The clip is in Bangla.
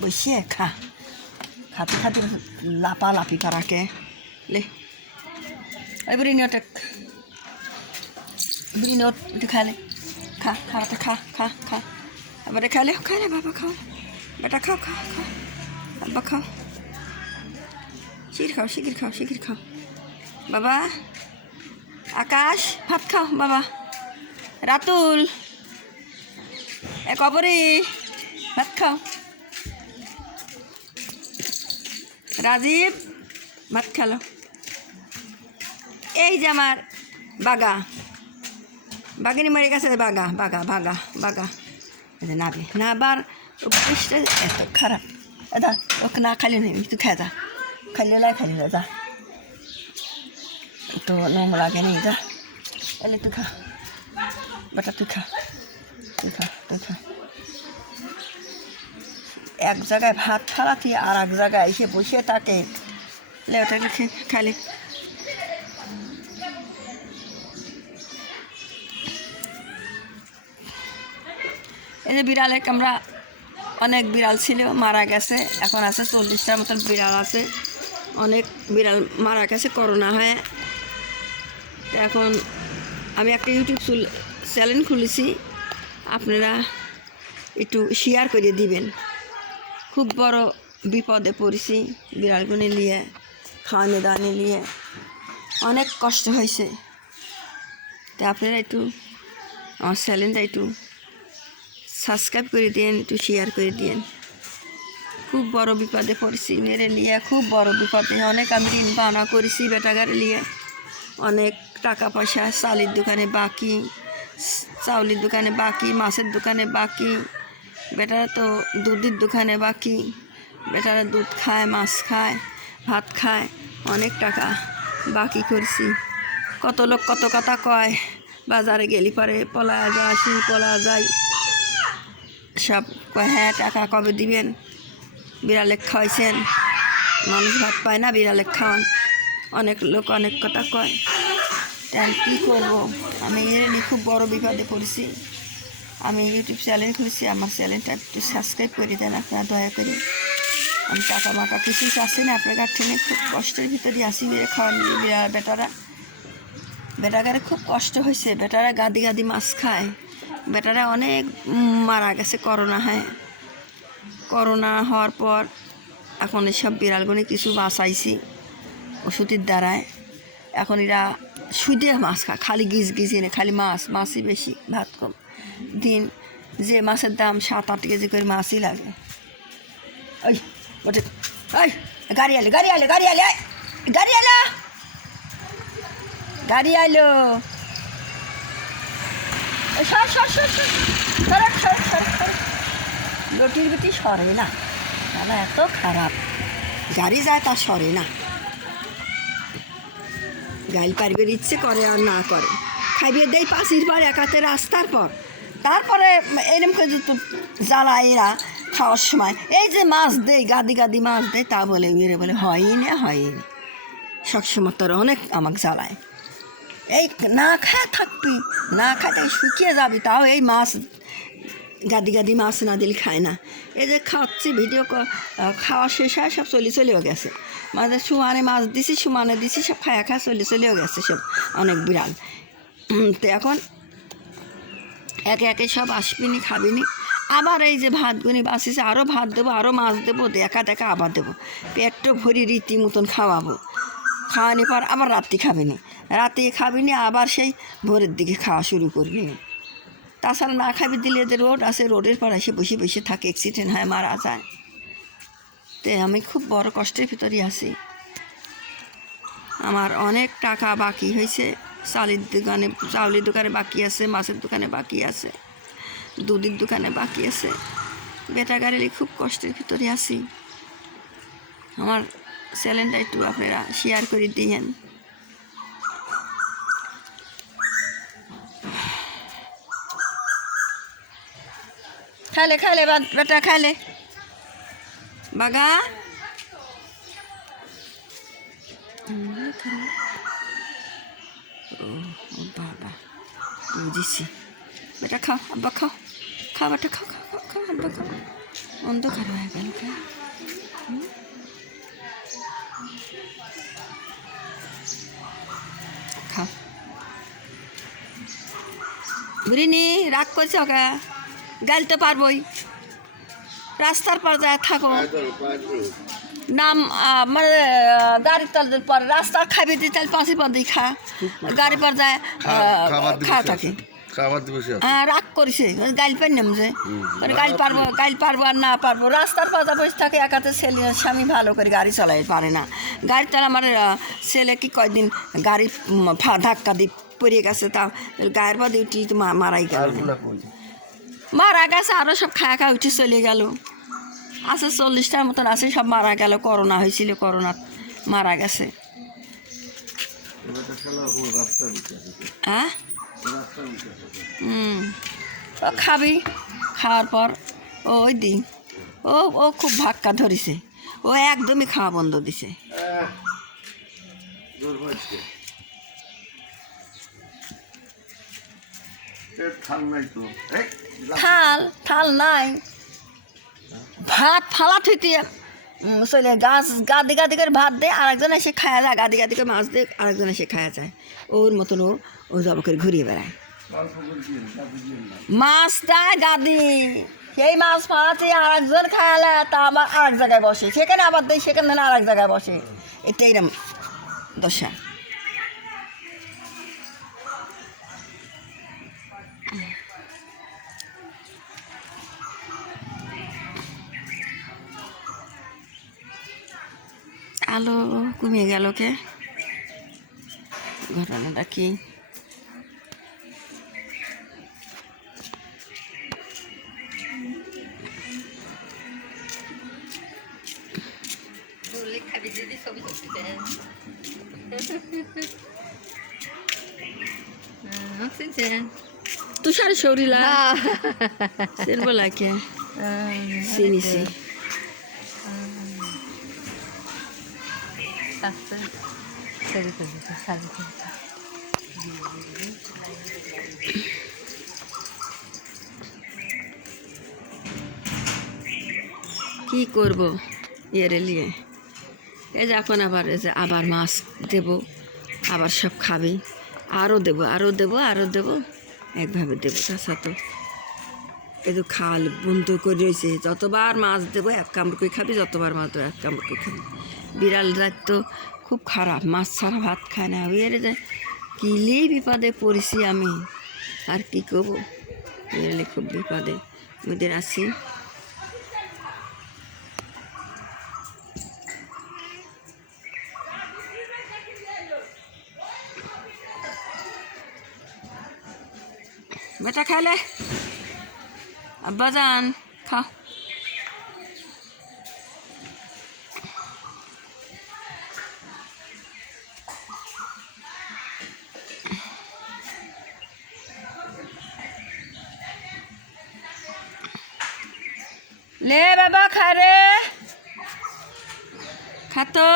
বসে খা খাতে খাতে লাপালাপি করাকে লে এবারে নিয়ে Brinot itu khale, kha, abang khale, bapa khao, beta khao, abang khao, sikir khao, baba, Akash, bhat khao, baba, Ratul, ekobori, bhat khao, Rajiv, bhat khalo, যে আমার বাগা বাগানি মরে গেছে বাগা নাবে না আবার পৃষ্ঠে এত খারাপ দাদা ওকে না খাইলে নেই তুই খেয়ে যা খাইলে যা তো নোংরা লাগে নেই যা এলে তুই খা বেটা তুই খা এক জায়গায় ভাত খাওয়াতি আর এক জায়গায় এসে বসে থাকে ওটা খাইলে এই যে বিড়ালের কামড়া অনেক বিড়াল ছিল মারা গেছে এখন আছে 40টার মতন বিড়াল আছে অনেক বিড়াল মারা গেছে করোনা হয়ে তো এখন আমি একটা ইউটিউব চ্যানেল খুলেছি আপনারা একটু শেয়ার করে দিবেন খুব বড় বিপদে পড়েছি বিড়ালগুলি নিয়ে খাওয়ানো দাওয়ানো নিয়ে অনেক কষ্ট হয়েছে তো আপনারা একটু আমার চ্যানেলটা একটু সাবস্ক্রাইব করে দিন একটু শেয়ার করে দিন খুব বড় বিপদে পড়েছি মেরে নিয়ে খুব বড় বিপদে অনেক আমি ঋণ পাওনা করেছি বেটাগারে নিয়ে অনেক টাকা পয়সা চালের দোকানে বাকি চাউলের দোকানে বাকি মাছের দোকানে বাকি বেটারা তো দুধের দোকানে বাকি বেটারা দুধ খায় মাছ খায় ভাত খায় অনেক টাকা বাকি করেছি কত লোক কত কথা কয় বাজারে গেলি পরে পলা যায় সব কয় হ্যাঁ টাকা কবে দিবেন বিড়ালে খাওয়াইছেন মানুষ ভাত পায় না বিড়ালে খাওয়ান অনেক লোক অনেক কথা কয় তাই কী করবো আমি এর নিয়ে খুব বড় বিপদে পড়েছি আমি ইউটিউব চ্যানেল খুলেছি আমার চ্যানেলটা একটু সাবস্ক্রাইব করে দেন আপনারা দয়া করে আমি টাকা মাকা কিছুই চাচ্ছি না আপনার কাছ থেকে খুব কষ্টের ভিতরে আসি বেড়ে খাওয়ান বিড়াল বেটাগারে খুব কষ্ট হয়েছে বেটারা গাদি মাছ খায় বেটারা অনেক মারা গেছে করোনা হওয়ার পর এখন এসব বিড়ালগুলি কিছু বাঁচাইছি ওষুধের দ্বারায় এখন এরা সুদে মাছ খায় খালি গিজ এনে খালি মাছই বেশি ভাত কম দিন যে মাছের দাম 7-8 কেজি করে মাছই লাগে ওই ওঠে ওই গাড়ি আইলো লটির বেটি সরে না তাহলে এত খারাপ গাড়ি যায় তা সরে না গাইল পারিবার ইচ্ছে করে আর না করে খাইবে দেয় পাঁচির পর একাতে রাস্তার পর তারপরে এরম করে জ্বালা এরা খাওয়ার সময় এই যে মাছ দেয় গাদি মাছ দেয় তা বলে মেরে বলে হয়ই না সবসময় তোর অনেক আমাকে জ্বালায় এই না খায় থাকবি না খায় শুকিয়ে যাবি তাও এই মাছ গাদি মাছ না দিলে খায় না এই যে খাওয়াচ্ছি ভিডিও খাওয়া শেষ হয় সব চলেও গেছে মাঝে সুমানে মাছ দিছি সব খায়া চলেও গেছে সব অনেক বিড়াল তো এখন একে সব আসবিনি খাবিনি আবার এই যে ভাতগুনি বাঁচিছে আরও ভাত দেবো আরও মাছ দেবো দেখা আবার দেবো পেটটা ভরি রীতিমতন খাওয়াবো খাওয়ানি পর আবার রাত্রি খাবিনি আবার সেই ভোরের দিকে খাওয়া শুরু করবি তাছাড়া না খাবি দিলে যে রোড আছে রোডের পর এসে বসে থাকে অ্যাক্সিডেন্ট হয় মারা যায় তো আমি খুব বড় কষ্টের ভিতরে আছি আমার অনেক টাকা বাকি হয়েছে চাউলের দোকানে বাকি আছে মাছের দোকানে বাকি আছে দুধের দোকানে বাকি আছে বেটাগাড়ি খুব কষ্টের ভিতরে আছি আমার চ্যানেলটা একটু আপনারা শেয়ার করে দিয়েন খাইলে বেটা খাইলে বাগা ও বাবা বুঝেছি বেটা খাও আব্বা খাও খাবারটা খাও খাও খাও খাও অন্ধ খাও অন্ধকার হয়ে গেল খাও বুড়িনি রাগ করছে ওকে গাইল তো পারবই রাস্তার পর যায় থাকো নাম মানে গাড়ির তল পর রাস্তা খাবি দিয়ে তাহলে পাশে পর দিয়ে খা গাড়ি পর যায় খা থাকে রাগ করেছে গাইল পাই নামছে গাইল পারবো আর না পারবো রাস্তার পাতা বসে থাকে একাতে ছেলে স্বামী ভালো করে গাড়ি চালাই পারে না গাড়ি তাহলে আমার ছেলে কি কয়দিন গাড়ি ধাক্কা দিয়ে পড়ে গেছে তা গায়ের পা দিয়ে উঠলি তো মারাই গেল মারা গেছে আরও সব খায়া খা উঠে চলে গেল আছে 40টার মতন আছে সব মারা গেল করোনা হয়েছিল করোনা মারা গেছে হ্যাঁ ও খাবি খাওয়ার পর ওই দিন ও খুব ভাক্কা ধরেছে ও একদমই খাওয়া বন্ধ দিছে থাল নাই ভাত ফালা থুইতে চলে গাছ গাদি গাদি করে ভাত দেয় আরেকজন এসে খায়া যায় গাদি গাদি করে মাছ দেয় আরেকজন এসে খায়া যায় ওর মতন ও জব করে ঘুরিয়ে বেড়ায় মাছ দেয় গাদি সেই মাছ ফালাতে আরেকজন খায়ালে তা আবার আরেক জায়গায় বসে সেখানে আবার দেয় সেখানে না আরেক জায়গায় বসে এটা এরম দশা আলো কমিয়ে গেল কে ঘটনাটা কি তুষার শরীলা বলা কে চিনিছি কি করব এরে নিয়ে এই যে এখন আবার মাছ দেব আবার সব খাবি আরও দেবো আরও দেবো আরও দেবো একভাবে দেবো তাছাড়া তো এই তো খাওয়ালে বন্ধ করে রয়েছে যতবার মাছ দেবো এক কামড় করে খাবি যতবার মাছ দেবো এক কামড় করে খাবি বিড়াল জাত তো খুব খারাপ মাছ ছাড়া ভাত খায় না এরে যায় কিলেই বিপদে পড়েছি আমি আর কি করবো বিড়ালে খুব বিপদে ওদের আছি বেটা খেলে আব্বা যান খাও ले बाबा खा रे खा तो